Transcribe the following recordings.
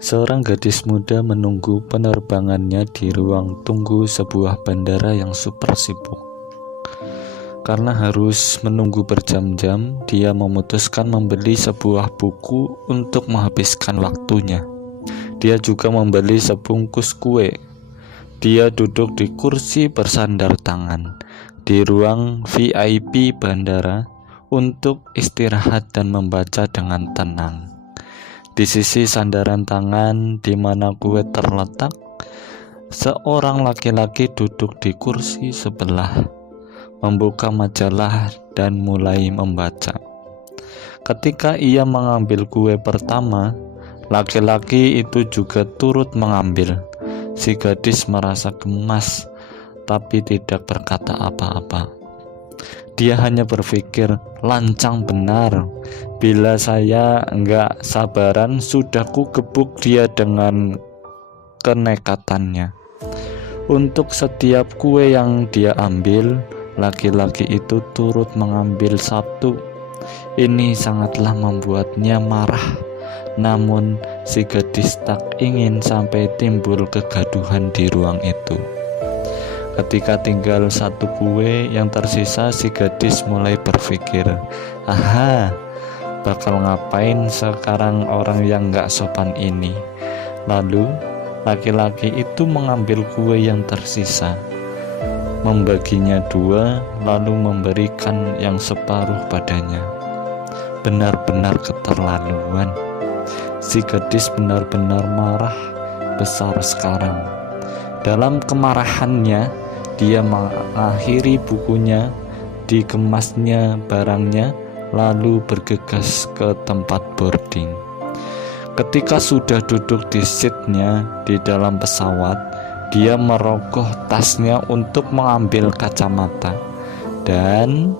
Seorang gadis muda menunggu penerbangannya di ruang tunggu sebuah bandara yang super sibuk. Karena harus menunggu berjam-jam, dia memutuskan membeli sebuah buku untuk menghabiskan waktunya. Dia juga membeli sebungkus kue. Dia duduk di kursi bersandar tangan di ruang VIP bandara untuk istirahat dan membaca dengan tenang. Di sisi sandaran tangan di mana kue terletak, seorang laki-laki duduk di kursi sebelah, membuka majalah dan mulai membaca. Ketika ia mengambil kue pertama, laki-laki itu juga turut mengambil. Si gadis merasa gemas, tapi tidak berkata apa-apa. Dia hanya berpikir, lancang benar. Bila saya enggak sabaran, sudah ku gebuk dia dengan kenekatannya. Untuk setiap kue yang dia ambil, laki-laki itu turut mengambil satu. Ini sangatlah membuatnya marah. Namun si gadis tak ingin sampai timbul kegaduhan di ruang itu. Ketika tinggal satu kue yang tersisa, si gadis mulai berpikir, aha, bakal ngapain sekarang orang yang gak sopan ini. Lalu laki-laki itu mengambil kue yang tersisa, membaginya dua, lalu memberikan yang separuh padanya. Benar-benar keterlaluan. Si gadis benar-benar marah besar sekarang. Dalam kemarahannya, dia mengakhiri bukunya, dikemasnya barangnya, lalu bergegas ke tempat boarding. Ketika sudah duduk di seatnya di dalam pesawat, dia merogoh tasnya untuk mengambil kacamata, dan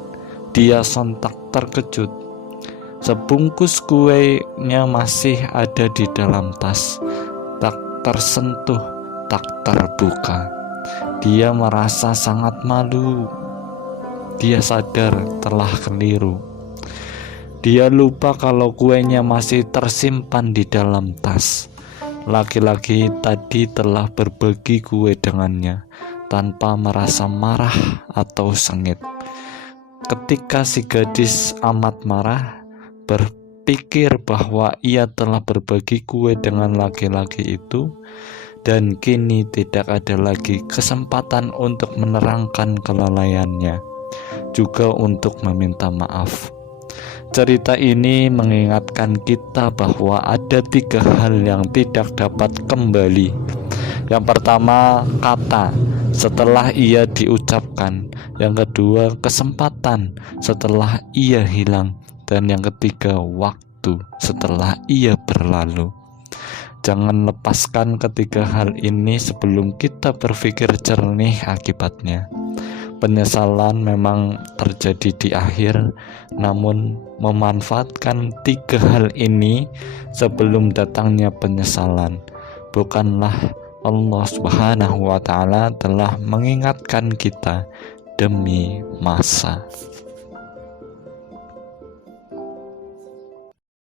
dia sontak terkejut. Sebungkus kuenya masih ada di dalam tas, tak tersentuh, tak terbuka. Dia merasa sangat malu. Dia sadar telah keliru. Dia lupa kalau kuenya masih tersimpan di dalam tas. Laki-laki tadi telah berbagi kue dengannya tanpa merasa marah atau sengit. Ketika si gadis amat marah, berpikir bahwa ia telah berbagi kue dengan laki-laki itu, dan kini tidak ada lagi kesempatan untuk menerangkan kelalaiannya, juga untuk meminta maaf. Cerita ini mengingatkan kita bahwa ada 3 hal yang tidak dapat kembali. Yang pertama, kata setelah ia diucapkan. Yang kedua, kesempatan setelah ia hilang. Dan yang ketiga, waktu setelah ia berlalu. Jangan lepaskan ketiga hal ini sebelum kita berpikir jernih akibatnya. Penyesalan memang terjadi di akhir, namun memanfaatkan 3 hal ini sebelum datangnya penyesalan, bukanlah Allah Subhanahu wa Ta'ala telah mengingatkan kita demi masa.